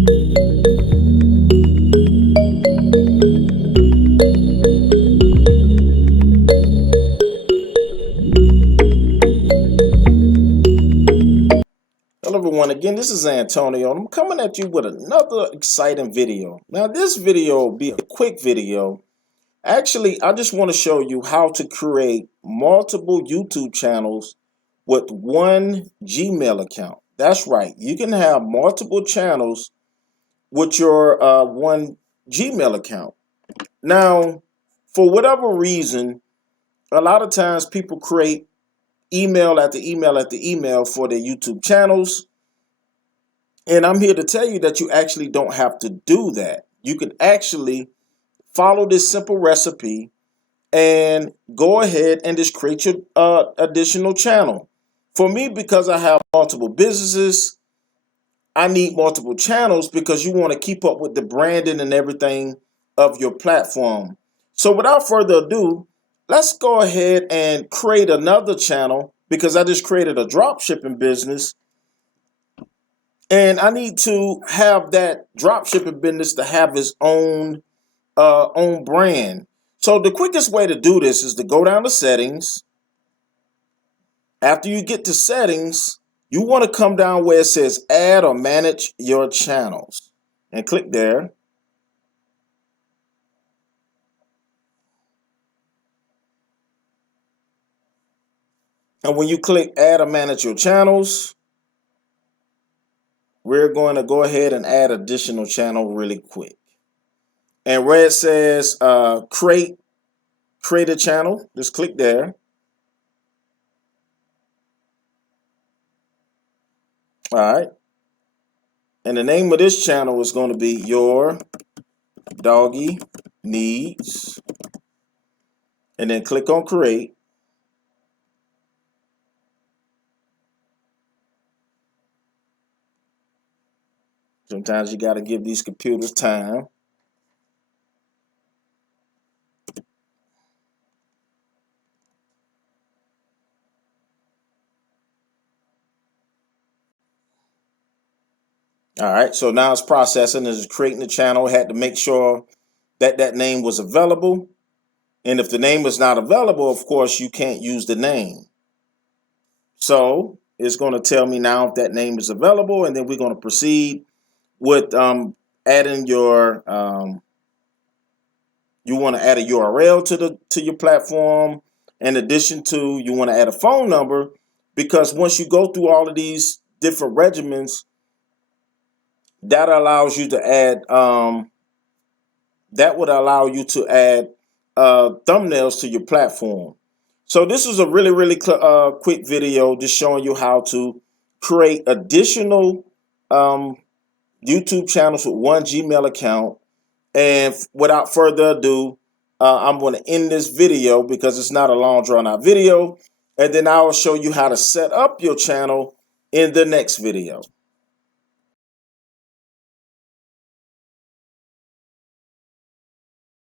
Hello everyone, again this is Antonio and I'm coming at you with another exciting video. Now this video will be a quick video. Actually, I just want to show you how to create multiple YouTube channels with one Gmail account. That's right, you can have multiple channels with your one Gmail account. Now, for whatever reason, a lot of times people create email after email after email for their YouTube channels. And I'm here to tell you that you actually don't have to do that. You can actually follow this simple recipe and go ahead and just create your additional channel. For me, because I have multiple businesses, I need multiple channels because you want to keep up with the branding and everything of your platform. So without further ado, let's go ahead and create another channel because I just created a drop shipping business. And I need to have that drop shipping business to have its own brand. So the quickest way to do this is to go down to settings. After you get to settings, you want to come down where it says add or manage your channels and click there. And when you click add or manage your channels, we're going to go ahead and add additional channel really quick. And where it says create a channel, just click there. All right. And the name of this channel is going to be Your Doggy Needs. And then click on create. Sometimes you got to give these computers time. All right, so now it's processing. It's creating the channel. It had to make sure that that name was available. And if the name is not available, of course, you can't use the name. So it's going to tell me now if that name is available. And then we're going to proceed with adding your, you want to add a URL to your platform. In addition to, you want to add a phone number, because once you go through all of these different regimens, that allows you to add, that would allow you to add thumbnails to your platform. So this is a really quick video just showing you how to create additional YouTube channels with one Gmail account. And without further ado, I'm going to end this video because it's not a long drawn out video. And then I will show you how to set up your channel in the next video.